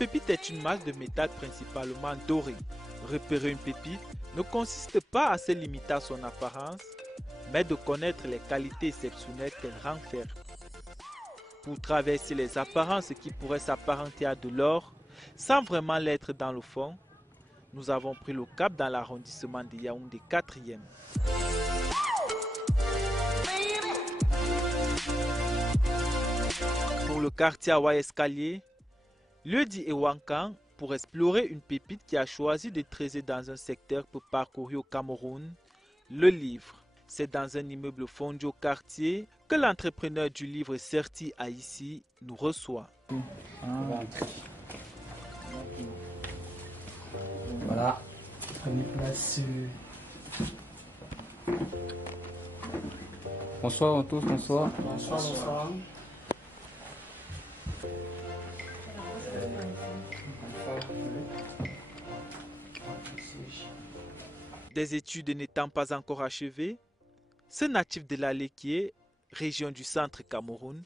pépite est une masse de métal principalement doré. Repérer une pépite ne consiste pas à se limiter à son apparence, mais de connaître les qualités exceptionnelles qu'elle renferme. Pour traverser les apparences qui pourraient s'apparenter à de l'or, sans vraiment l'être dans le fond, nous avons pris le cap dans l'arrondissement de Yaoundé 4e. Pour le quartier Hawa Escalier, lieu dit Ewankan pour explorer une pépite qui a choisi de creuser dans un secteur peu parcouru au Cameroun, le livre. C'est dans un immeuble fondu au quartier que l'entrepreneur du livre Certi Haïssi nous reçoit. Voilà, prenez place. Bonsoir à tous, bonsoir. Bonsoir, bonsoir. Des études n'étant pas encore achevées, ce natif de la Lekié, région du centre Cameroun,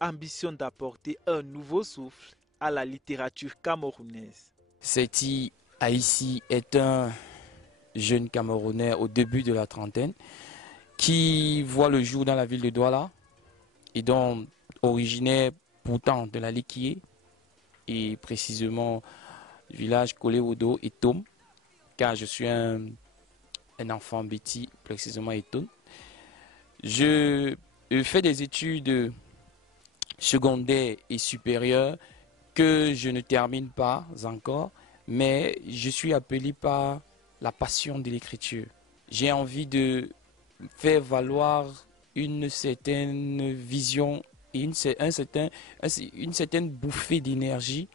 ambitionne d'apporter un nouveau souffle à la littérature camerounaise. Certi Haïssi est un jeune Camerounais au début de la trentaine qui voit le jour dans la ville de Douala et donc originaire pourtant de la Lekié et précisément du village Koléodo et Tom, car je suis un enfant béti, précisément Eton. Je fais des études secondaires et supérieures que je ne termine pas encore, mais je suis appelé par la passion de l'écriture. J'ai envie de faire valoir une certaine vision et une certaine bouffée d'énergie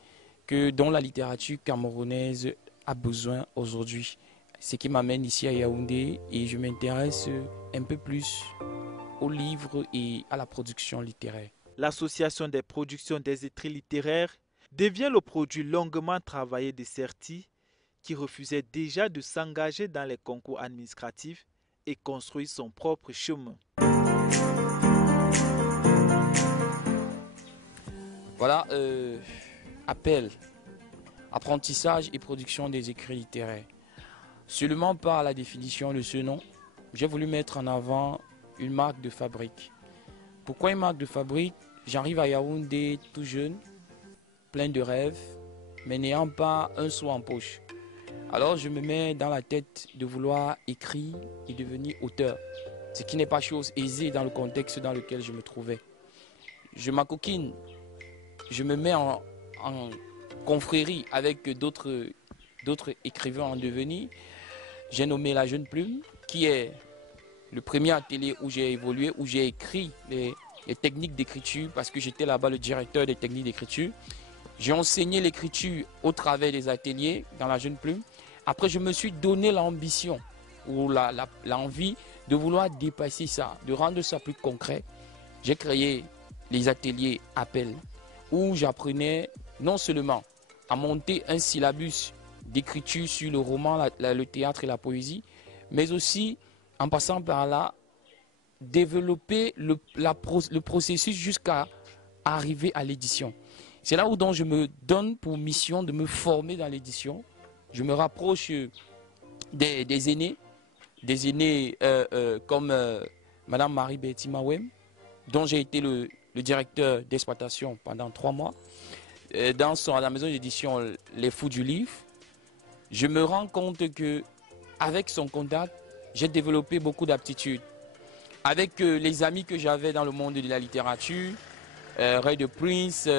dont la littérature camerounaise a besoin aujourd'hui. Ce qui m'amène ici à Yaoundé et je m'intéresse un peu plus aux livres et à la production littéraire. L'Association des productions des écrits littéraires devient le produit longuement travaillé de Certi qui refusait déjà de s'engager dans les concours administratifs et construire son propre chemin. Voilà, appel, apprentissage et production des écrits littéraires. Seulement par la définition de ce nom, j'ai voulu mettre en avant une marque de fabrique. Pourquoi une marque de fabrique? J'arrive à Yaoundé tout jeune, plein de rêves, mais n'ayant pas un sou en poche. Alors je me mets dans la tête de vouloir écrire et devenir auteur, ce qui n'est pas chose aisée dans le contexte dans lequel je me trouvais. Je m'acoquine, je me mets en confrérie avec d'autres écrivains en devenir. J'ai nommé La Jeune Plume, qui est le premier atelier où j'ai évolué, où j'ai écrit les techniques d'écriture, parce que j'étais là-bas le directeur des techniques d'écriture. J'ai enseigné l'écriture au travers des ateliers dans La Jeune Plume. Après, je me suis donné l'ambition ou l'envie de vouloir dépasser ça, de rendre ça plus concret. J'ai créé les ateliers Appel, où j'apprenais non seulement à monter un syllabus d'écriture sur le roman, le théâtre et la poésie, mais aussi, en passant par là, développer le processus jusqu'à arriver à l'édition. C'est là où donc je me donne pour mission de me former dans l'édition. Je me rapproche des aînés comme Madame Marie-Betty Mawem, dont j'ai été le directeur d'exploitation pendant 3 mois, à la maison d'édition Les Fous du Livre. Je me rends compte que avec son contact, j'ai développé beaucoup d'aptitudes. Avec les amis que j'avais dans le monde de la littérature, Ray de Prince,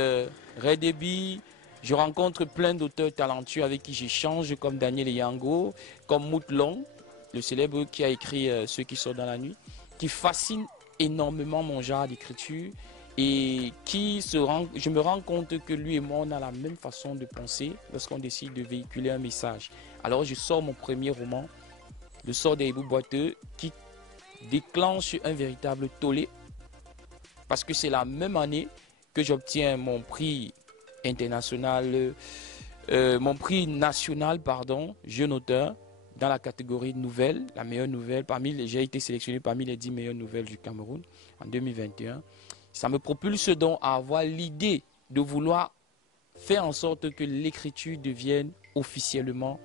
Ray Deby, je rencontre plein d'auteurs talentueux avec qui j'échange, comme Daniel Yango, comme Mout Long, le célèbre qui a écrit Ceux qui sortent dans la nuit, qui fascine énormément mon genre d'écriture et je me rends compte que lui et moi, on a la même façon de penser lorsqu'on décide de véhiculer un message. Alors je sors mon premier roman, Le sort des hiboux boiteux, qui déclenche un véritable tollé, parce que c'est la même année que j'obtiens mon prix international, mon prix national, jeune auteur, dans la catégorie nouvelle, la meilleure nouvelle. J'ai été sélectionné parmi les 10 meilleures nouvelles du Cameroun en 2021. Ça me propulse donc à avoir l'idée de vouloir faire en sorte que l'écriture devienne officiellement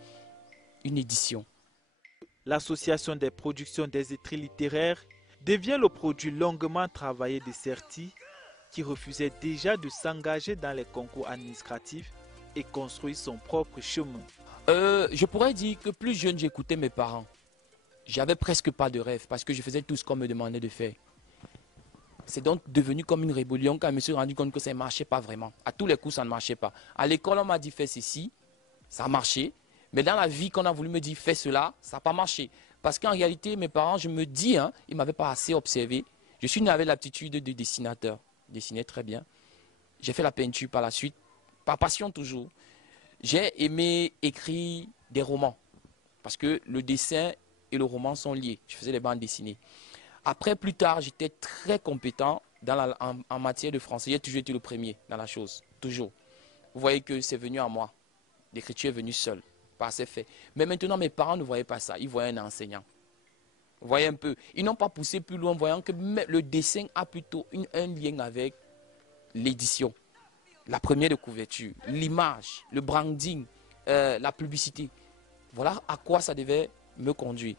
une édition. L'association des productions des écrits littéraires devient le produit longuement travaillé de Certi, qui refusait déjà de s'engager dans les concours administratifs et construit son propre chemin. Je pourrais dire que plus jeune, j'écoutais mes parents. J'avais presque pas de rêve parce que je faisais tout ce qu'on me demandait de faire. C'est donc devenu comme une rébellion quand je me suis rendu compte que ça ne marchait pas vraiment. À tous les coups, ça ne marchait pas. À l'école, on m'a dit fais ceci, ça a marché. Mais dans la vie, quand on a voulu me dire fais cela, ça n'a pas marché. Parce qu'en réalité, mes parents, je me dis, ils ne m'avaient pas assez observé. Je suis né avec l'aptitude de dessinateur. Je dessinais très bien. J'ai fait la peinture par la suite, par passion toujours. J'ai aimé écrire des romans. Parce que le dessin et le roman sont liés. Je faisais des bandes dessinées. Après, plus tard, j'étais très compétent en matière de français. J'ai toujours été le premier dans la chose, toujours. Vous voyez que c'est venu à moi. L'écriture est venue seule, par ses faits. Mais maintenant, mes parents ne voyaient pas ça. Ils voyaient un enseignant. Vous voyez un peu. Ils n'ont pas poussé plus loin, voyant que le dessin a plutôt un lien avec l'édition. La première de couverture, l'image, le branding, la publicité. Voilà à quoi ça devait me conduire.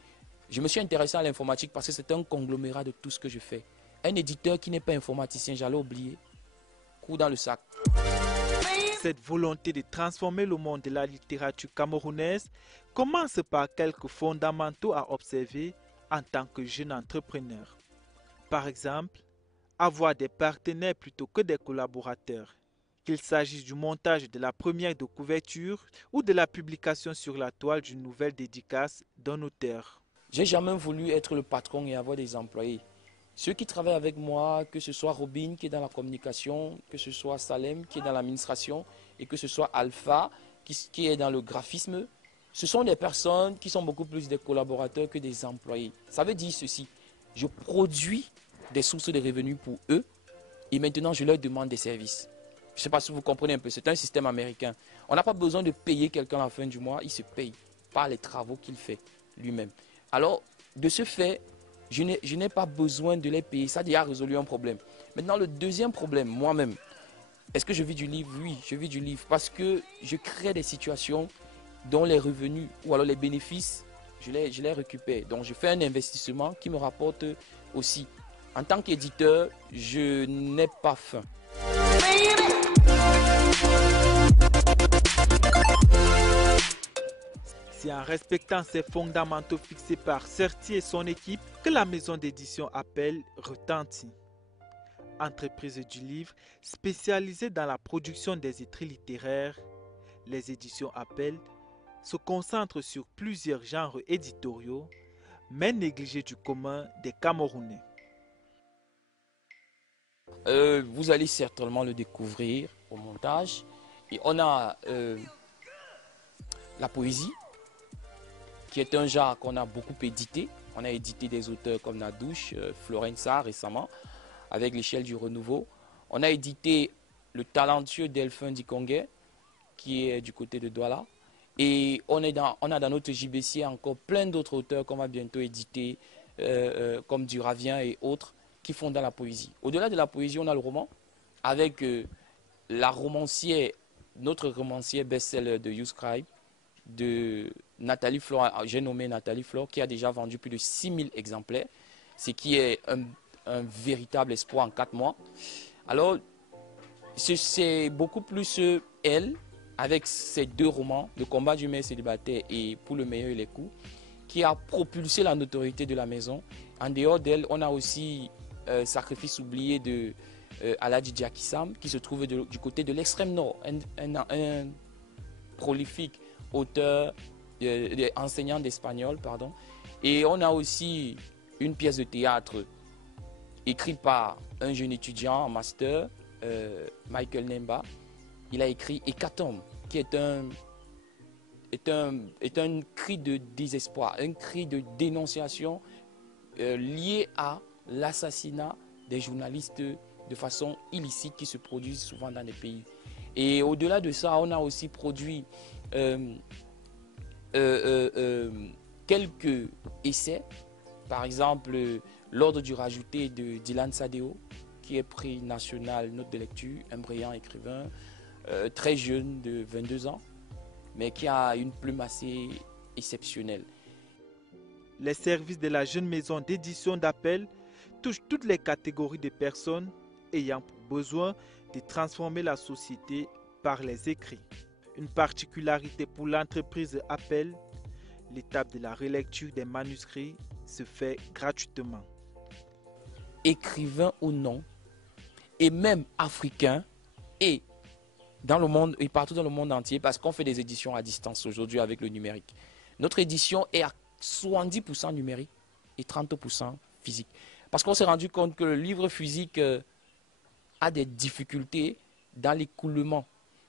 Je me suis intéressé à l'informatique parce que c'est un conglomérat de tout ce que je fais. Un éditeur qui n'est pas informaticien, j'allais oublier, coup dans le sac. Cette volonté de transformer le monde de la littérature camerounaise commence par quelques fondamentaux à observer en tant que jeune entrepreneur. Par exemple, avoir des partenaires plutôt que des collaborateurs. Qu'il s'agisse du montage de la première de couverture ou de la publication sur la toile d'une nouvelle dédicace d'un auteur. J'ai jamais voulu être le patron et avoir des employés. Ceux qui travaillent avec moi, que ce soit Robin qui est dans la communication, que ce soit Salem qui est dans l'administration et que ce soit Alpha qui est dans le graphisme, ce sont des personnes qui sont beaucoup plus des collaborateurs que des employés. Ça veut dire ceci, je produis des sources de revenus pour eux et maintenant je leur demande des services. Je ne sais pas si vous comprenez un peu, c'est un système américain. On n'a pas besoin de payer quelqu'un à la fin du mois, il se paye par les travaux qu'il fait lui-même. Alors, de ce fait, je n'ai pas besoin de les payer. Ça a déjà résolu un problème. Maintenant, le deuxième problème, moi-même, est-ce que je vis du livre? Oui, je vis du livre parce que je crée des situations dont les revenus ou alors les bénéfices, je les récupère. Donc, je fais un investissement qui me rapporte aussi. En tant qu'éditeur, je n'ai pas faim. C'est en respectant ces fondamentaux fixés par Certi et son équipe que la maison d'édition Appel retentit. Entreprise du livre spécialisée dans la production des écrits littéraires, les éditions Appel se concentrent sur plusieurs genres éditoriaux, mais négligés du commun des Camerounais. Vous allez certainement le découvrir au montage. Et on a la poésie, qui est un genre qu'on a beaucoup édité. On a édité des auteurs comme Nadouche, Florenza récemment, avec l'échelle du renouveau. On a édité le talentueux Delphin Dikongué, qui est du côté de Douala. Et on a dans notre JBC encore plein d'autres auteurs qu'on va bientôt éditer, comme Duravien et autres, qui font dans la poésie. Au-delà de la poésie, on a le roman, avec la romancière, notre romancière best-seller de YouScribe, de Nathalie Flore, j'ai nommé Nathalie Flore, qui a déjà vendu plus de 6000 exemplaires, ce qui est un véritable espoir en 4 mois. Alors, c'est beaucoup plus elle, avec ses 2 romans, Le combat du maire célibataire et Pour le meilleur et les coups, qui a propulsé la notoriété de la maison. En dehors d'elle, on a aussi Sacrifice oublié de Aladji Diakissam, qui se trouve du côté de l'extrême nord, un prolifique auteur, enseignant d'espagnol, pardon. Et on a aussi une pièce de théâtre écrite par un jeune étudiant en master, Michael Nemba. Il a écrit Hécatombe, qui est un cri de désespoir, un cri de dénonciation lié à l'assassinat des journalistes de façon illicite qui se produisent souvent dans les pays. Et au-delà de ça, on a aussi produit quelques essais. Par exemple, L'ordre du rajouté de Dylan Sadeo, qui est prix national note de lecture, un brillant écrivain. très jeune de 22 ans, mais qui a une plume assez exceptionnelle. Les services de la jeune maison d'édition d'Appel touchent toutes les catégories de personnes ayant pour besoin de transformer la société par les écrits. Une particularité pour l'entreprise Appel, l'étape de la relecture des manuscrits se fait gratuitement. Écrivain ou non, et même africain, et dans le monde et partout dans le monde entier, parce qu'on fait des éditions à distance aujourd'hui avec le numérique. Notre édition est à 70% numérique et 30% physique. Parce qu'on s'est rendu compte que le livre physique a des difficultés dans l'écoulement.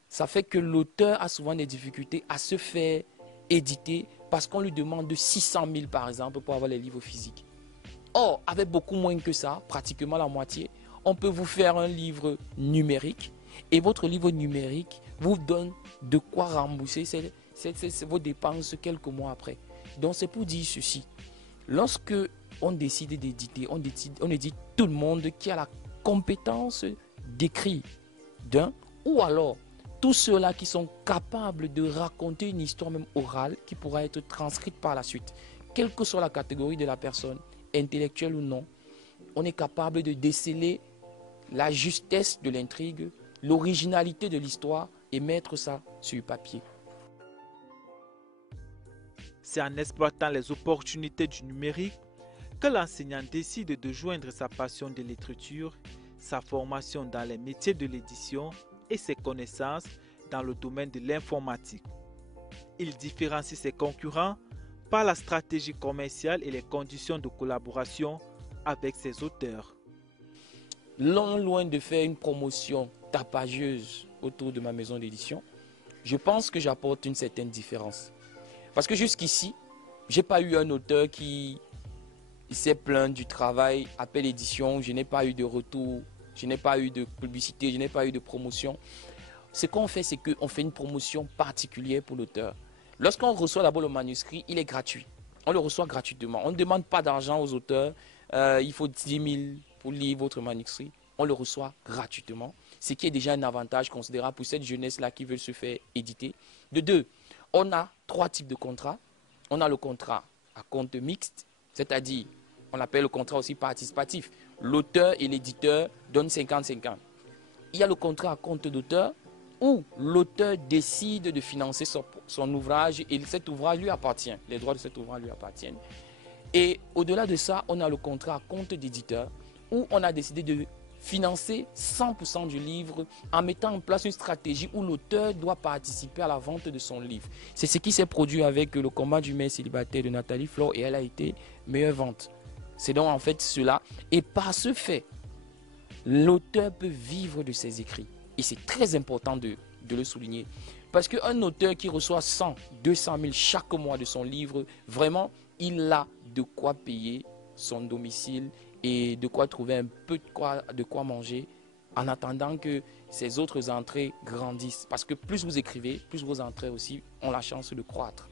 Ça fait que l'auteur a souvent des difficultés à se faire éditer parce qu'on lui demande 600 000 par exemple pour avoir les livres physiques. Or, avec beaucoup moins que ça, pratiquement la moitié, on peut vous faire un livre numérique et votre livre numérique vous donne de quoi rembourser vos dépenses quelques mois après. Donc c'est pour dire ceci. Lorsque on décide d'éditer, on édite tout le monde qui a la compétence d'écrire d'un, ou alors tous ceux-là qui sont capables de raconter une histoire même orale qui pourra être transcrite par la suite. Quelle que soit la catégorie de la personne, intellectuelle ou non, on est capable de déceler la justesse de l'intrigue, l'originalité de l'histoire et mettre ça sur papier. C'est en exploitant les opportunités du numérique que l'enseignant décide de joindre sa passion de l'écriture, sa formation dans les métiers de l'édition et ses connaissances dans le domaine de l'informatique. Il différencie ses concurrents par la stratégie commerciale et les conditions de collaboration avec ses auteurs. Loin de faire une promotion tapageuse autour de ma maison d'édition, je pense que j'apporte une certaine différence. Parce que jusqu'ici, je n'ai pas eu un auteur qui s'est plaint du travail Appel Édition, je n'ai pas eu de retour, je n'ai pas eu de publicité, je n'ai pas eu de promotion. Ce qu'on fait, c'est qu'on fait une promotion particulière pour l'auteur. Lorsqu'on reçoit d'abord le manuscrit, il est gratuit. On le reçoit gratuitement. On ne demande pas d'argent aux auteurs. Il faut 10 000 pour lire votre manuscrit. On le reçoit gratuitement, ce qui est déjà un avantage considérable pour cette jeunesse-là qui veut se faire éditer. De deux, on a 3 types de contrats. On a le contrat à compte mixte, c'est-à-dire, on appelle le contrat aussi participatif. L'auteur et l'éditeur donnent 50-50. Il y a le contrat à compte d'auteur où l'auteur décide de financer son ouvrage et cet ouvrage lui appartient. Les droits de cet ouvrage lui appartiennent. Et au-delà de ça, on a le contrat à compte d'éditeur où on a décidé de financer 100% du livre en mettant en place une stratégie où l'auteur doit participer à la vente de son livre. C'est ce qui s'est produit avec le combat du maire célibataire de Nathalie Flore et elle a été meilleure vente. C'est donc en fait cela. Et par ce fait, l'auteur peut vivre de ses écrits. Et c'est très important de le souligner. Parce qu'un auteur qui reçoit 100, 200 000 chaque mois de son livre, vraiment, il a de quoi payer son domicile et de quoi trouver un peu de quoi manger en attendant que ses autres entrées grandissent. Parce que plus vous écrivez, plus vos entrées aussi ont la chance de croître.